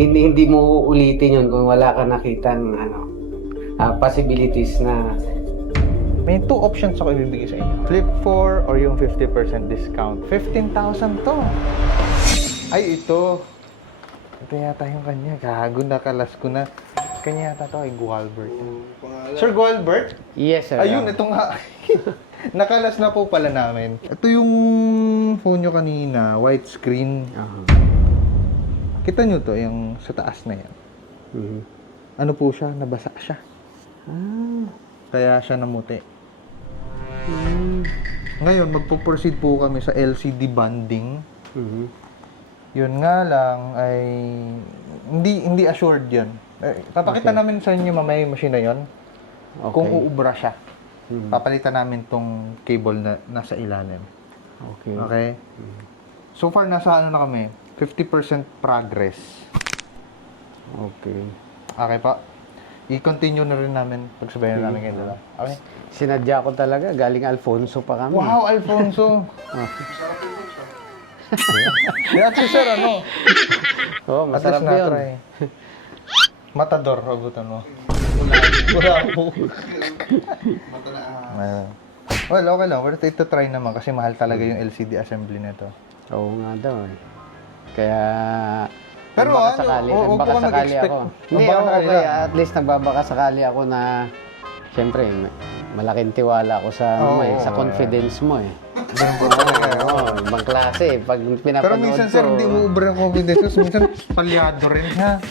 hindi mo uulitin yun kung wala ka nakitang possibilities na May 2 options ako ibibigay sa inyo. Flip 4 or yung 50% discount. 15,000 to. Ay, ito. Ito yata yung kanya. Gago, nakalas ko na. Kanya yata to ay Gualbert. Sir Gualbert? yes sir. Ayun, ito nga. Nakalas na po pala namin. Ito yung phone nyo kanina, white screen. Kita nyo to, yung sa taas na yan. Ano po siya? Nabasa siya. Kaya siya namuti. Ngayon, magpo-proceed po kami sa LCD banding. Yun nga lang ay hindi assured yun. Papakita namin sa inyo mamaya yung machine na yun. Kung uubra siya. Papalitan namin tong cable na nasa ilalim. Okay? So far, nasa ano na kami? 50% progress. Okay pa? I-continue na rin namin pagsabayan namin kayo dala. Okay? Sinadya ko talaga, galing Alfonso pa kami. Wow, Alfonso! Yan si sir, ano? Oo, masarap At least yun. na-try. Matador, abutan mo. Wala po. Well, okay lang. Worth it to try naman kasi mahal talaga yung LCD assembly nito. Oo nga daw eh. Kaya Pero baka ano, sakali, huwag baka ka sakali mag-expect. ako. Huwag Hindi, baka ako sakali okay. lang. At least nagbabaka sakali ako na siyempre, malaking tiwala ako sa sa confidence mo eh. Ganun po talaga. Oo, ibang klase eh. Pag pinapanood Pero minsan, sir, hindi mo ubra yung confidence. Minsan, palyado rin, ha?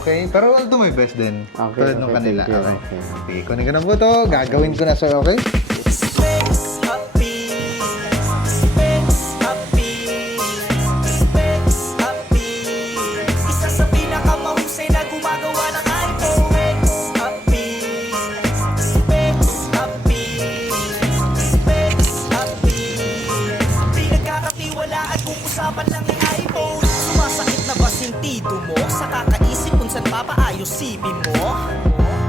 Okay? Pero I'll do my best din. Okay, Tulad nung okay, kanila. thank you. Okay. Okay, kunin ko na po to. Gagawin ko na, sir. Okay? Isa sa pinakamahusay na gumagawa ng iPhone. Pinagkakatiwalaan kung usapan lang ng iPhone. Sumasakit na ba sentido mo sa kakaisip kung saan papaayos sipin mo?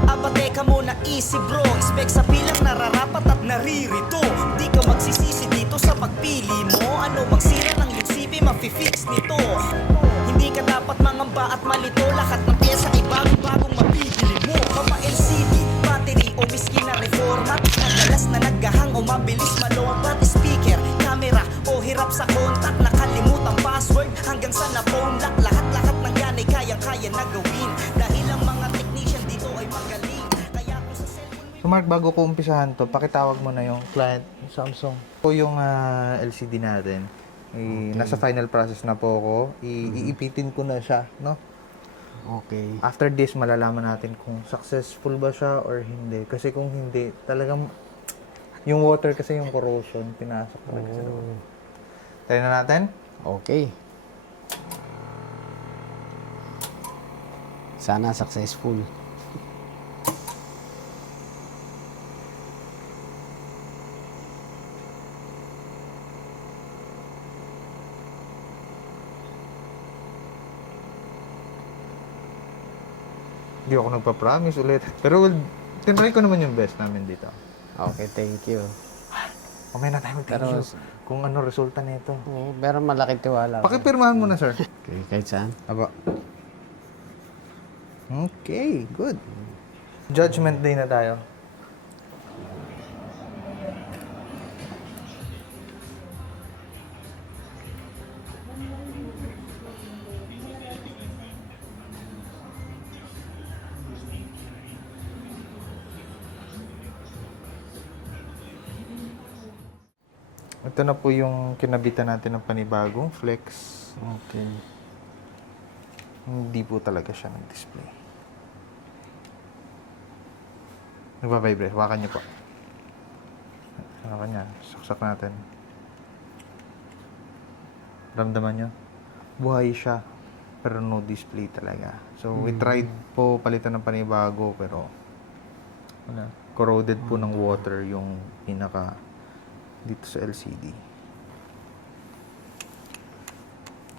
Aba teka muna easy bro, expect sa pilang nararapat at naririto. Di ka magsisisi dito sa pagpili mo. Ano magsira ng yusipi, mafi-fix nito. Hindi ka dapat mangamba at malito. Lahat ng pyesa ay bagong mabibili mo. Kama LCD, battery o miski na reformat. Madalas na naghahang o mabilis malobat. Speaker, camera o hirap sa contact. Nakalimutan password hanggang sa na-phone lock. Lahat ng yan ay kayang-kaya na gawin. Dahil ang mga technician dito ay magaling. Kaya kung sa cellphone mo So, Mark, bago ko umpisahan to, pakitawag mo na yung client, Samsung. Po yung LCD natin. Nasa final process na po ako. Iipitin ko na siya, no? Okay. After this, malalaman natin kung successful ba siya or hindi. Kasi kung hindi, talagang yung water kasi yung corrosion, pinasok talaga sa loob. Try na natin? Okay. Sana successful. Hindi ako nagpa-promise ulit. Pero tinry ko naman yung best namin dito. Okay, thank you. Mamaya na tayo mag-thank you. Kung ano resulta nito. Oo, pero malaking tiwala. Pakipirmahan mo na, sir. Okay, kahit saan. Aba. Okay, good. Judgment day na tayo. Ito na po yung kinabitan natin ng panibagong flex. Okay. Hindi po talaga siya nag-display. Nagpa-vibrate. Hawakan niyo po. Hawakan niya. Saksak natin. Ramdaman niyo? Buhay siya. Pero no display talaga. So, we tried po palitan ng panibago pero wala. Corroded po ng water yung pinaka dito sa LCD.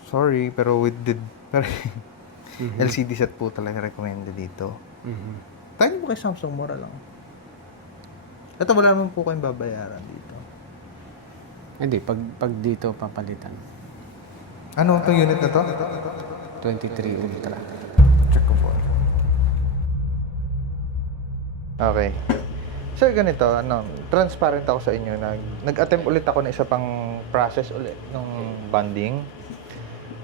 Sorry, pero we did LCD set po talaga recommended dito. Tayo mo kay Samsung, mura lang. Ito, wala naman po kayong babayaran dito. Hindi, pag dito papalitan. Ano itong unit na to? 23 Ultra. Okay. So, ganito, transparent ako sa inyo. Nag-attempt ulit ako na isa pang process ulit ng bonding.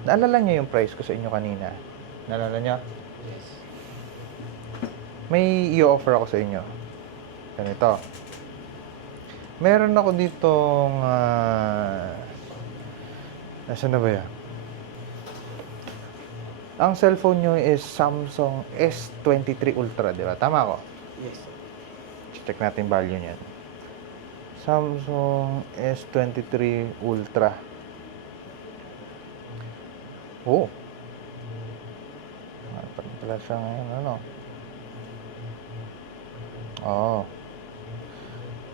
Naalala niyo yung price ko sa inyo kanina? Naalala niyo? Yes. May i-offer ako sa inyo. Ganito. Meron ako ditong... nasaan na ba yan? Ang cellphone nyo is Samsung S23 Ultra, di ba? Tama ako? Yes. Check natin yung value niyan. Samsung S23 Ultra. Oh. Ano pa rin pala siya ngayon, ano? Oh.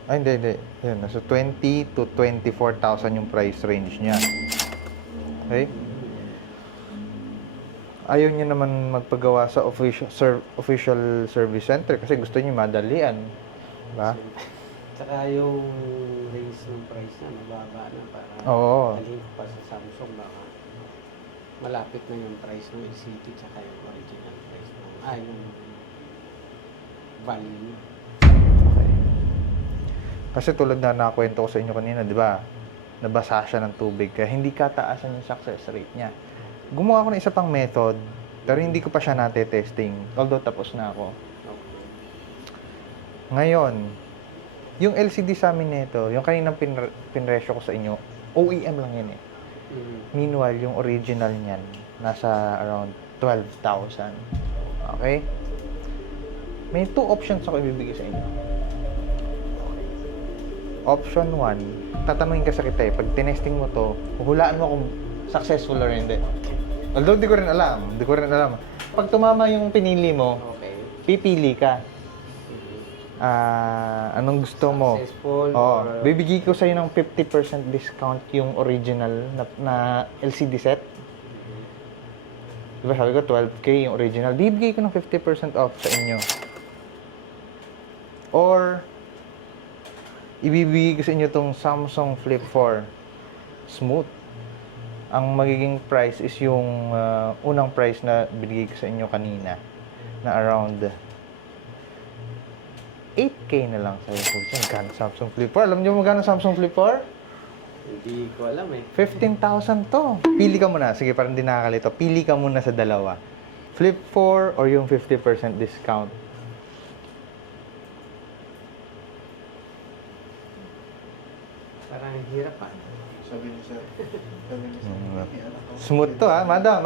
Ay, hindi. Yun, nasa 20 to 24,000 yung price range niya. Okay? Ayaw niya naman magpagawa sa official service center kasi gusto niya madalian. Diba? Tsaka yung range ng price na mababa na para Oo. dalhin ko pa sa Samsung baka malapit na yung price ng LCD tsaka yung original price ng yung value niya. Okay. Kasi tulad na nakakwento ko sa inyo kanina, di ba? Nabasa siya ng tubig kaya hindi kataasan yung success rate niya. Gumawa ako ng isa pang method pero hindi ko pa siya nate-testing. Although tapos na ako. Okay. Ngayon, yung LCD sa amin nito, yung kaninang pinresyo ko sa inyo, OEM lang yan eh. Meanwhile, yung original niyan, nasa around 12,000. Okay? May 2 options ako ibibigay sa inyo. Option 1, tatanungin ka sa kita eh. Pag tinesting mo to, huhulaan mo kung successful or hindi. Although, di ko rin alam. Pag tumama yung pinili mo, Okay. pipili ka. Anong gusto mo? Successful Oo. or- Bibigay ko sa'yo ng 50% discount yung original na LCD set. Diba sabi ko, 12K yung original. Bibigay ko ng 50% off sa inyo. Or, ibibigay ko sa inyo tong Samsung Flip 4 Smooth. Ang magiging price is yung unang price na binigay ko sa inyo kanina na around 8K na lang sa'yo. Magkano Samsung Flip 4? Alam niyo magkano Samsung Flip 4? Hindi ko alam eh. 15,000 to. Pili ka muna. Sige, parang hindi nakakalito. Pili ka muna sa dalawa. Flip 4 or yung 50% discount? Parang hirap ah. Sabi ni sir. Sabi ni sir. Smooth to ha, madam.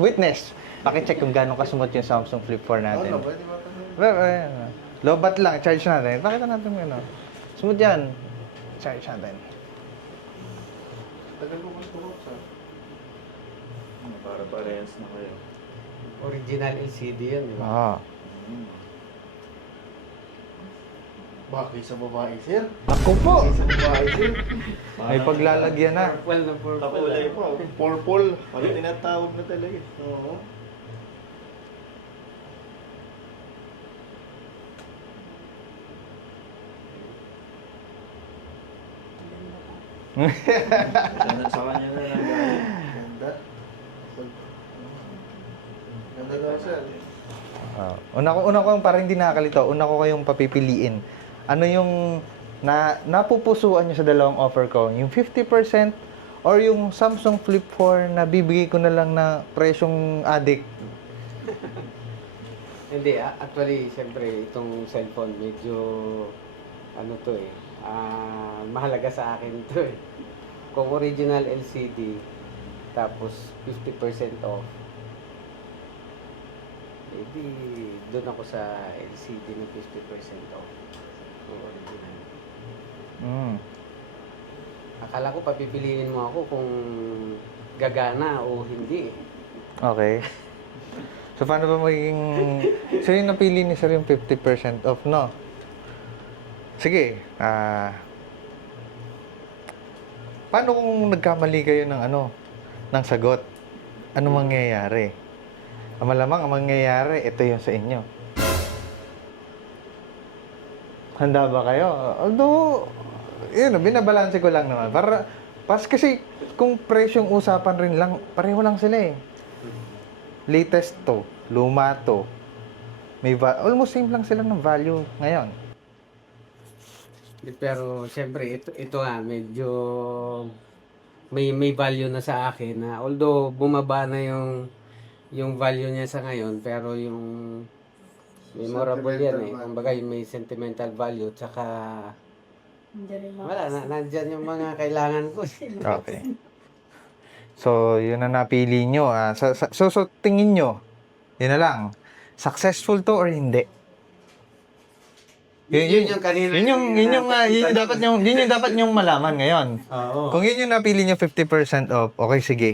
Witness. Pakicheck kung gano'ng ka-smooth yung Samsung Flip 4 natin. Ano, pwede ba ito? Lobat lang, charge natin. Pakita natin kung ano. Smooth yan. Charge natin. Tagal ko gusto ko, sir. Para parehas na kayo. Original LCD yan, di ba? Ah. Bakit sa babae, sir? Ako po! Sa babae, sir? May paglalagyan na. Purple na purple. Takulay pa. Purple. Pag tinatawag na talaga. Oo. Sa kanya na lang galing. Ganda. Ganda daw, sir. Una ko parang hindi nakakalito. Una ko kayong papipiliin. Ano yung napupusuan nyo sa dalawang offer ko? Yung 50% or yung Samsung Flip 4 na bibigay ko na lang na presyong adik? Hindi, actually, siyempre, itong cellphone medyo, ano to eh, mahalaga sa akin to eh. Kung original LCD, tapos 50% off, edi doon ako sa LCD na 50% off. Yung original. Akala ko papipiliin mo ako kung gagana o hindi eh. Okay. So, paano ba magiging... So, yung napili ni sir yung 50% off, no? Sige. Paano kung nagkamali kayo ng ng sagot? Ano mangyayari? Malamang ang mangyayari, ito yung sa inyo. Handa ba kayo? Although, binabalanse ko lang naman. Kasi kung presyong usapan rin lang, pareho lang sila eh. Latest to, luma to. almost same lang sila ng value ngayon. Pero siyempre ito nga medyo may value na sa akin na although bumaba na yung value niya sa ngayon pero yung memorable yan eh. Kumbaga yung may sentimental value tsaka wala nandiyan yung mga kailangan ko. Okay. So, yun na napili nyo. So, tingin nyo, yun na lang, successful to or hindi? Yun yung kanina. Yun yung dapat nyong malaman ngayon. Oo. Kung yun yung napili nyo 50% off, okay, sige.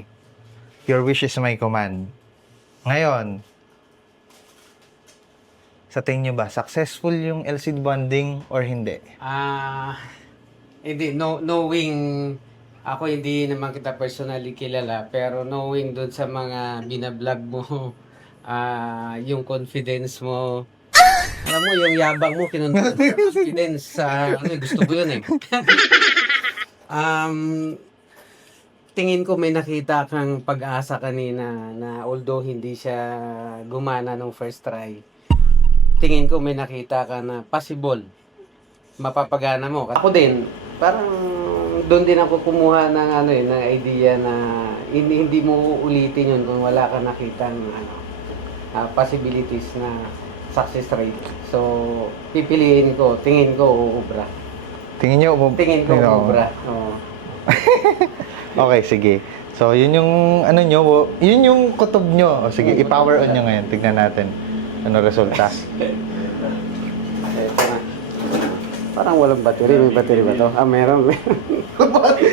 Your wish is my command. Ngayon, sa tingin nyo ba, successful yung LCD bonding or hindi? Hindi, knowing, ako hindi naman kita personally kilala, pero knowing doon sa mga binablog mo, yung confidence mo, alam mo, yung yabang mo, confidence sa, gusto ko yun eh. Tingin ko may nakita kang pag-asa kanina na although hindi siya gumana nung first try, tingin ko may nakita ka na possible mapapagana mo. Ako din, parang doon din ako kumuha ng ng idea na hindi mo uulitin yun kung wala ka nakitang possibilities na success rate. So, pipiliin ko, tingin ko uubra. Tingin nyo, Tingin ko uubra. Oo. Okay, sige. So, yun yung, yun yung kutob nyo. O, sige, i-power on nyo ngayon. Tignan natin. Ano resulta? Ito na. Parang walang battery. May battery ba to? Meron.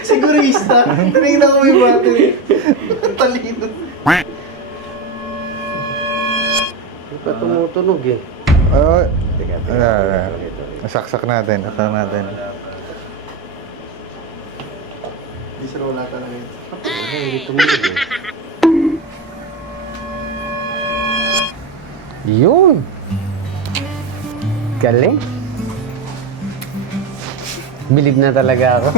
Sigurista. Tinignan ko may battery. Talino. Hindi pa tumutunog eh. Saksak natin. Saksak natin. Hindi sila wala talaga yun. Hindi tumunog eh. Yun! Galing! Bilib na talaga ako.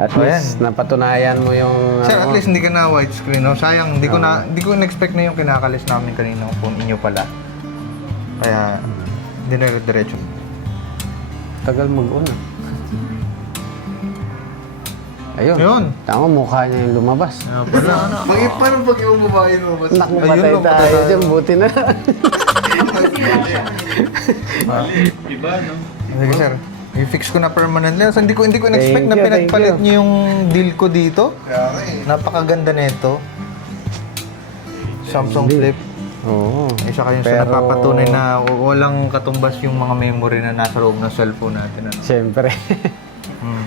At least, napatunayan mo yung... Sir, at least hindi ka na widescreen, no? Sayang, hindi ko na-expect na yung kinakalis namin kanina kung inyo pala. Kaya, dire-diretso. Tagal mag-on. Ayun. Ayun. Tama, mukha niya yung lumabas. Paano pag yung babae mo? Naku, Ayun, patay tayo dyan. Buti na. Iba, no? Sige, sir. I-fix ko na permanently. So, hindi ko in-expect na Thank you, pinagpalit thank you. niyo yung deal ko dito. Kaya nga eh. Napakaganda nito. Samsung Hindi. Flip. Oo. Isa kayong Pero- sa napapatunay na walang katumbas yung mga memory na nasa loob ng cellphone natin. Ano? Siyempre. Hmm.